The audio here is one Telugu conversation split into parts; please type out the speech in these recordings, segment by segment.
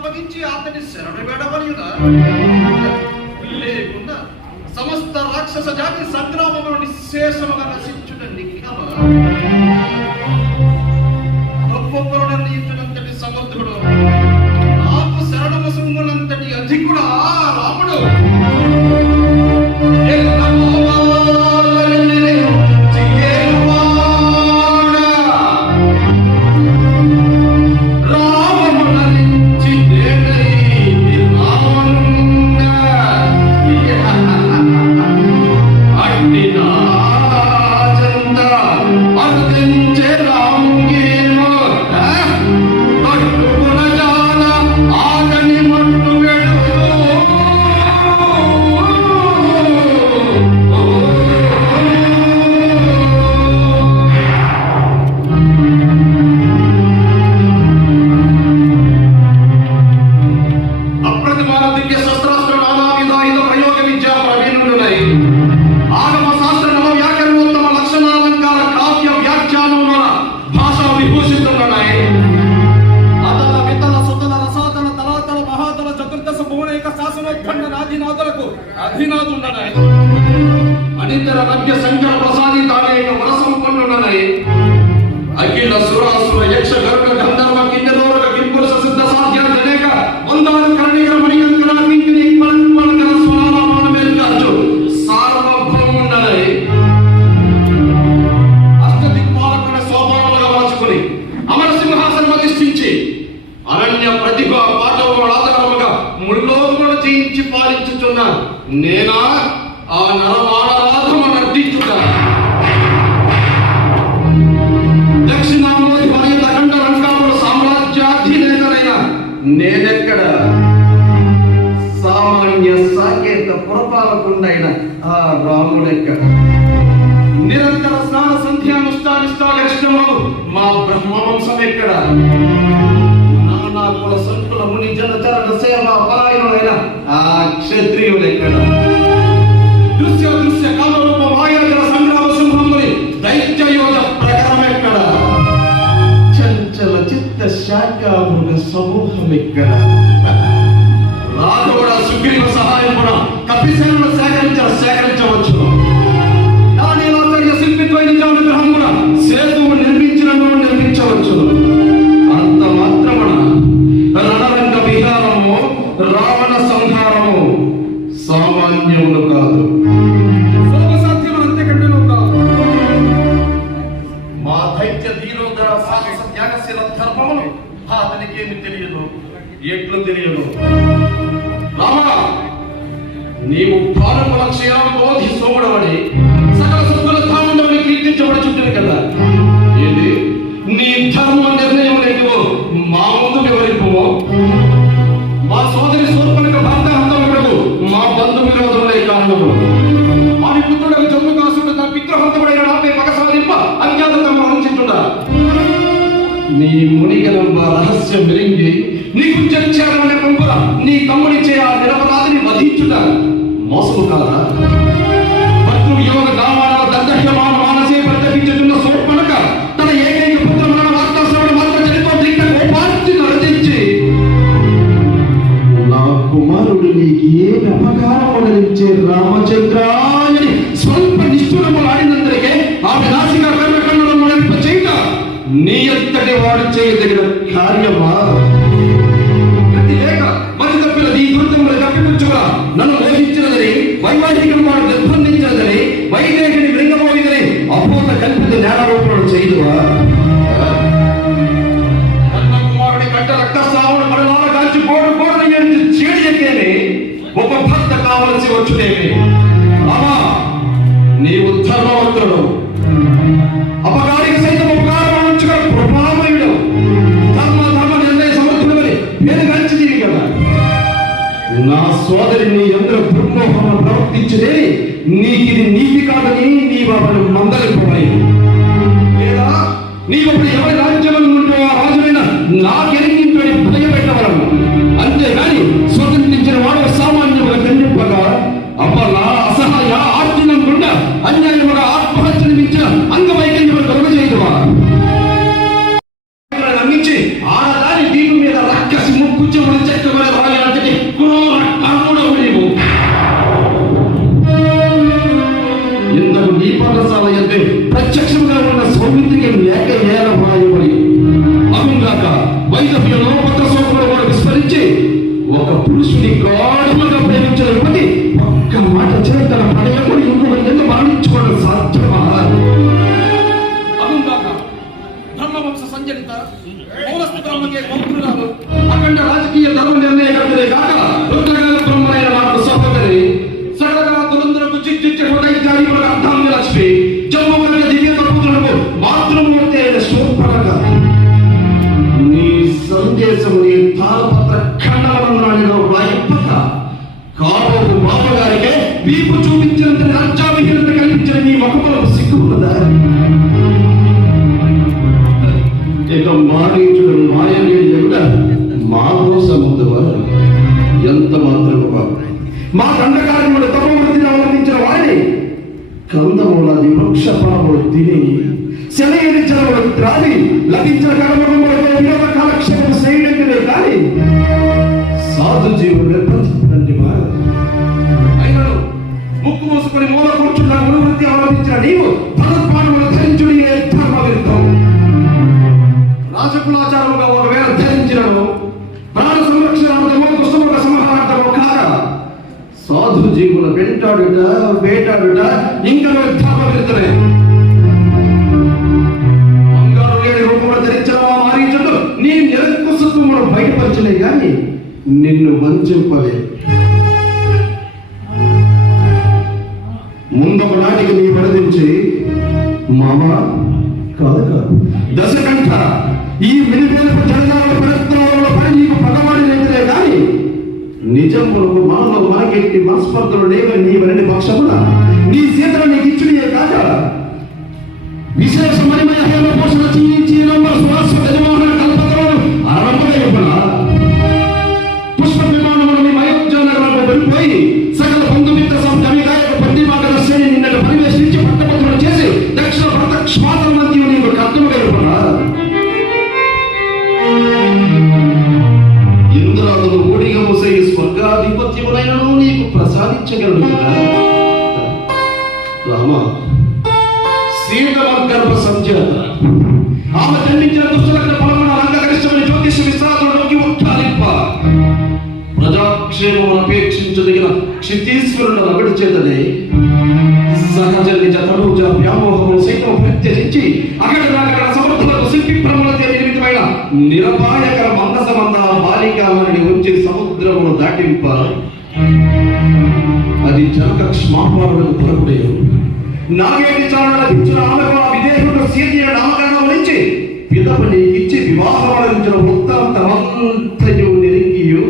అప్పగించి అతని శరణు వేడవలయునా? లేకుండా సమస్త రాక్షస జాతి సంగ్రామంలో నిశ్శేషముగా నశించుట నిఖిలమా? ఒక్కొక్కరు నిర్ణయించినంతటి సమర్థుడు, నాకు శరణము సుమ్మునంతటి అధికుడా రాముడు. అనితర రవ్య సంఖ్య ప్రసాది తాళేక వరసం కొన్నున్నది. అఖిల సురాసుర యక్ష గర్గ గంధర్వ కిన్నెరోరగ కింపురుష సిద్ధ సాధ్య జనేక వందాల కర్ణికర మణికంకణ కింకిని పలకర స్వరాల మేల్కాచు సార్వభౌమున్నది. అష్టదిక్పాలకుల సోపానములుగా మార్చుకుని అమర సింహాసనం అధిష్ఠించి అరణ్య ప్రతిభ పాఠములాదకరముగా ముల్లోకములు చేయించి పాలించుచున్న నేనా ఆ నరమానరాధము నర్దించుట? దక్షిణామోది పర్యత ఖండ రంగాపుర సామ్రాజ్యాధినేతనైన నేనెక్కడ? సామాన్య సాకేత పురపాలకుండైన ఆ రాముడెక్కడ? నిరంతర స్నాన సంధ్యానుష్ఠానిష్టాగరిష్టము మా బ్రహ్మవంశం ఎక్కడ? నానా కుల సంకుల ముని జన చరణ సేవా పరాయణుడైన ఆ క్షత్రియుడెక్కడ? దృశ్య దృశ్య కాలరూప మాయాజల సంగ్రామ సింహముని దైత్యయోధ ప్రకరం ఎక్కడ? చంచల చిత్త శాఖామృగ సమూహం ఎక్కడ? రాఘవుడ సుగ్రీవ సహాయం కూడా కపిసేనను సేకరించవచ్చు. దానిలాచర్య శిల్పిత్వ నిజాం విగ్రహం కూడా సేతువు నిర్మించవచ్చు. అంత మాత్రమున రణరంగ విహారము రావణ సంహారము సామాన్యములు కాదు, సర్వసాధ్యములు అంతకంటేనూ కాదు. మా దైత్య ధీరోదర సాహస త్యాగశీల ధర్మములు అతనికేమి తెలియదు, ఎట్లు తెలియదు? రామా, నీవు భారముల క్షీరం బోధి సోముడవని సకల సద్గుల ధాముడవని కీర్తించబడుచుంటుంది కదా. ఏది నీ ధర్మ నిర్ణయం లేదు మా ముందు వివరింపు. మా సోదరి శూర్పణఖ భర్త హంతముడు మా బంధు విరోధములే కారణము. వారి పుత్రుడు జమ్ము కాసుడు తన పితృహంతముడైన నాపై పగ సాధింప అజ్ఞాతం వహించుండ. నీ మునిగనంబ రహస్యం విరింగి నీకు చర్చాలనే పంప నీ తమ్ముడిచ్చే ఆ నిరపరాధిని వధించుట మోసము కాదా? పత్రు యోగ దామాన దద్దహ్యమాన మానసే ప్రతిపించుతున్న శూర్పణఖ తన ఏకైక పుత్రమైన వార్తాశ్రవణ మాత్రం చరిత్ర దీక్ష కోపార్చి నరదించి నా కుమారుడు నీకు ఏ అపకారములనిచ్చే రామచంద్రాయని స్వల్ప నిష్ఠురములు ఆడినందరికీ ఆ వినాశిక కర్మకండలం నడిప చేయట నీ అంతటి వాడు చేయదగిన కార్యమా? ప్రతి లేక మరి తప్పిన ఈ దుర్గములు కప్పిపుచ్చుగా నన్ను మోహించినదని, వైవాహికం వాడు నిర్బంధించినదని, వైదేహిని మృంగమోయిందని అపోత కల్పిత నేరారోపణలు చేయదువా? కుమారుడి కంట రక్తస్రావణ మరణాల కాల్చి గోడు చేడి చెప్పేది ఒక భర్త కావలసి వచ్చునేమి? రామా, నీవు ధర్మవంతుడు, అపకారికి సైతం ఉపకారముగా ప్రభావయుడు, ధర్మ నిర్ణయ సమర్థుడని నేను గంచితివి కదా. నా సోదరిని ఎందరో దుర్మోహం ప్రవర్తించితే నీకిది నీతి కాదని నీవు అప్పుడు మందలిపోయి లేదా నీవప్పుడు ఎవరి రాజ్యం నుండి ఆ రాజులైన నాకెరిగించుని భయపెట్టవలను. అంతేగాని స్వతంత్రించిన వాడు సామాన్యముగా ఖండింపగా అప్పలా అసహాయ ఆర్జనం గుండా అన్యాయముగా ఆత్మహత్యను మించిన అంగవైకల్యములు కలుగజేయుదువా? నమ్మించి ఆడదాని దీపు మీద రక్కసి ముక్కుచ్చు గాఢముగా ప్రేమించిన యువతి ఒక్క మాట చేతన పడేయకుండా ఇంకొక జన్మ మరణించుకోవడం సాధ్యమా? ధర్మవంశ సంజనిత పౌరస్త్య బ్రహ్మకే పౌత్రురాలు అఖండ రాజకీయ ధర్మ నిర్ణయకర్తలే కాక రుద్రగాల బ్రహ్మలైన నాకు సహోదరి సడగా తులందరకు చిచ్చిచ్చి హృదయానికి అర్థాన్ని లక్ష్మి జమ్మగల దివ్య దంపతులకు మాతృమూర్తి అయిన శూర్పణఖ నీ సందేశం నీ తాళపత్ర ఖండవనాడిలో రాయప్పక కాబోకు బాబగారికే వీపు చూపించినంత రాజ్యాభిహీనత కలిగించిన నీ ముఖములకు సిగ్గున్నదా? ఇక మారీచుడు మాయలేడు కూడా మా మోసముందువా ఎంత మాత్రము బాబు మా దండకార్యముడు తపమూర్తిని అవలంబించిన వారిని కందముల వివక్ష ఫలములు తిని శనయని జలములు త్రాగి లభించిన కర్మములతో వినోద కాలక్షేపము చేయడంటే కానీ సాధు జీవులు నిర్బంధించండి వారు అయినను ముక్కు మూసుకొని మూల కూర్చున్న గురువృత్తి అవలంబించిన నీవు భగవత్పాదములు ధరించుడి ధర్మ విరుద్ధం రాజకులాచారముగా ఒకవేళ ధరించినను ప్రాణ సంరక్షణార్థమో దుష్టముల సంహారార్థమో కాక సాధు జీవుల వెంటాడుట వేటాడుట ఇంకా ధర్మ విరుద్ధమే. బంగారు లేని రూపంలో ధరించిన మారీచుడు నీ నిరంకుశత్వమును బయటపరచలే గాని నిన్ను వంచలే. ముందొక నాటికి నీ వరదించి మామ కాదు కాదు దశకంఠ ఈ మిలిపేలకు జనజాల ప్రయత్నాలలో పని నీకు పగవాడి లేదులే కానీ నిజములకు మానవులకు మనకెట్టి మనస్పర్ధలు లేవని నీ వరని పక్షమున నీ సీతలు నీకు ఇచ్చుడియే కాక విశేష మరిమయ హేమ పోషణ చీచి నంబర్ శ్వాస యజమానుల కల్పతలను ఆరంభంగా ఇవ్వనా పుష్ప విమానములు మీ అయోధ్య నగరంలో వెళ్ళిపోయి సకల బంధుమిత్ర సంఘమిదాయక పట్టి మాటల శ్రేణి నిన్నటి పరివేశించి పట్టభద్రులు చేసి దక్షిణ ప్రత్యక్షమాతం మధ్య నీకు కర్తముగా ఇవ్వనా? ఇంద్రాదులు ఓడిగా మూసే స్వర్గాధిపత్యములైనను నీకు ప్రసాదించగలడు కదా రామ. సీతమర్గర్భ సంజాత ఆమె జన్మించిన దుష్టలగ్న ఫలమున రంగగరిష్టమైన జ్యోతిష విశ్రాంతులలోకి ఉత్తాలింప ప్రజాక్షేమమును అపేక్షించదగిన క్షితీశ్వరుల రగడి చేతనే సహజ నిజ తనుజ వ్యామోహములు సైతం ప్రత్యజించి అగడ నాగడ సమర్థులకు శిల్పి భ్రమలతో నిర్మితమైన నిరపాయకర మందసమంద బాలికామని వచ్చి సముద్రమును దాటింప అది జనక క్షమాపారులకు పరకుడేయు నాగేటి చారణ లభించిన ఆమెకు విదేహుడు సీతీయ నామకరణం నుంచి పిదపని ఇచ్చి వివాహం వృత్తాంతమంతయు నెరింగియు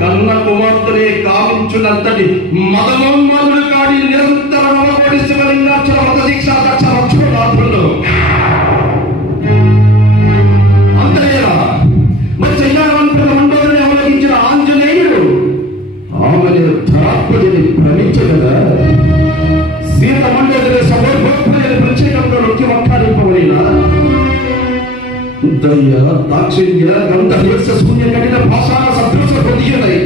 కన్న కుమార్తెనే కావించునంతటి మదమోన్మాదుడు కాడి నిరంతర నవకోటి శివలింగాక్షర మత దీక్ష దక్ష రక్షణ రాత్రులు అంతేనా మరి చైనావంతుల మండలిని అవలంబించిన ఆంజనేయుడు ఆమెను ధరాత్మజని భ్రమించగదా? సీత మండలి సభోద్భోత్మని ప్రత్యేకంగా నొక్కి వక్కాలింపబడిన దయ్య దాక్షిణ్య గంధ హేస శూన్య కఠిన భాషా సభ్యుల పొందియనై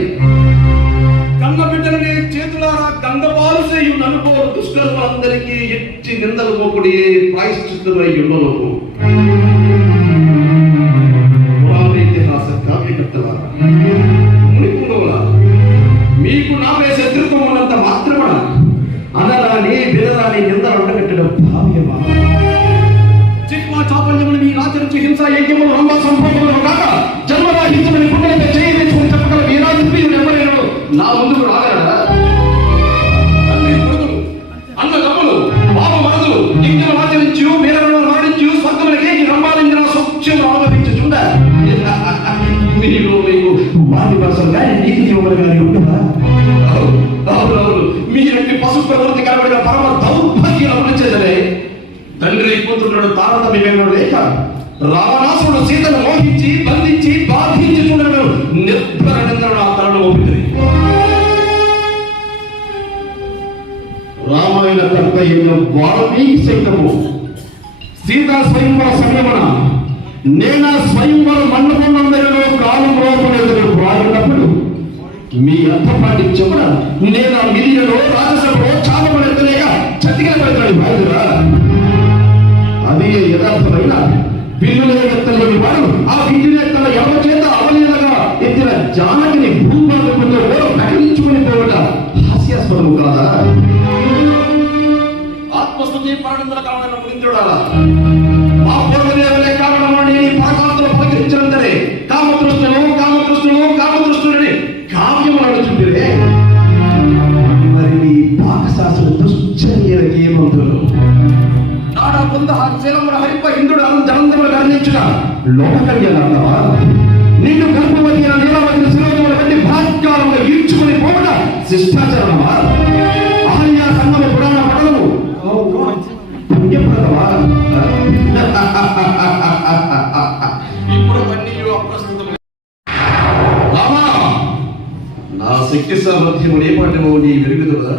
కన్న బిడ్డలనే చేతులారా గంగపాలు చేయు నలుపోరు దుష్కర్మలందరికీ ఎట్టి నిందలు మోకుడి ప్రాయశ్చిత్తమై ఉండను. పురాణ ఇతిహాస కావ్యకర్తలారా మునిపుంగవులారా మీకు నాపై శత్రుత్వం ఉన్నంత మాత్రమా అనరాని వినరాని నిందలు ఉండగట్టడం భావ్యమా? చిక్మా చాపల్యములు మీ ఆచరించి హింస యజ్ఞములు రంభ సంభవములు కాక జన్మరాహించమని పుణ్యత చేయి తెచ్చుకుని చెప్పగల వీరాధిపతులు ఎవరైనా నా ముందుకు రాగలరా? తండ్రి కొడుకులు అన్నదమ్ములు పాప మరదులు యజ్ఞం ఆచరించి వీరలను మాడించి స్వర్గములకే రంభాలించిన సౌఖ్యం ఆలోచించుచుండ మీరు మీకు వారి కోసం కానీ నీతి జీవములు కానీ ఉండదా? అవునవును మీరంటి పశు ప్రవృత్తి కనబడిన పరమ దౌర్భాగ్యం అమృచేదనే తండ్రి కూతురుడు తారతమ్యమేమో లేక రావణాసురుడు సీతను మోహించి బంధించి బాధించి చూడడం నిర్భరణను ఆ తలను ఒప్పింది. రామాయణ కర్త అయిన వాల్మీకి సైతము సీతా స్వయంవర సమయమున నేనా స్వయంవర మండపంలో కాలం రూపంలో వాడినప్పుడు మీ అర్థపాటి చెప్పున నేను ఆ మిలియలో రాజసభలో చాపబడలేక చతికిల పడతాడు బాధురా. అది యథార్థమైన బిల్లుల ఎత్తలేని వాడు ఆ బిల్లుల ఎత్తల ఎవరి చేత అవలీలగా ఎత్తిన జానకిని లోక కళ్యాణార్థమా? నిన్ను గర్భవతి అయిన నీలవతిని శిరోజముల బట్టి భాగ్యాలంలో ఈడ్చుకుని పోవట శిష్టాచరణమా? అహల్య సంగమ పురాణ పఠనము పుణ్యప్రదమా? ఇప్పుడు అవన్నీ అప్రస్తుతం. రామా, నా శక్తి సామర్థ్యములు ఏ పాటమో నీ వెరుగుదురా?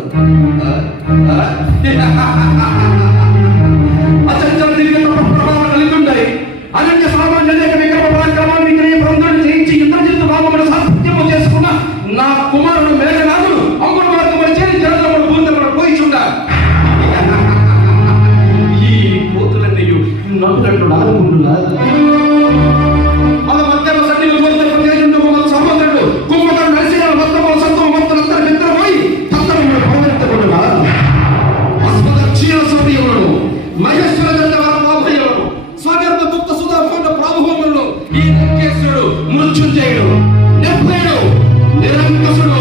అచంచల దివ్య ప్రభావం కలిగి ఉంటాయి. అనన్య సామాన్య అనేక విక్రమ పరాక్రమాన్ని బ్రహ్మను జయించి ఇంద్రజిత్తు భావమును సాధ్యము చేసుకున్న నా కుమారుడు మేఘనాథుడు అంగుడు మార్గములు చేరి జలముడు భూతములు పోయిచుండాలి. ఈ కోతులన్నీ నవ్వునట్టు నాలుగుంటున్నారు. మన మధ్యలో సన్నిలు కోరుతున్న తేజుండు సహోదరుడు కుంభకర్ణ నరసింహ మొత్తము సత్వము మొత్తలందరూ నిద్రపోయి తత్తరములు పవనెత్తకుంటున్నారు. అస్మద క్షీణ సౌర్యములను మహేశ్వర జగన్నాథములను స్వగర్భ దుఃఖ సుధాభోగ ప్రాభవములను ఈ లంకేశ్వరుడు మృత్యుంజయుడు నిర్భయుడు నిరంకుశుడు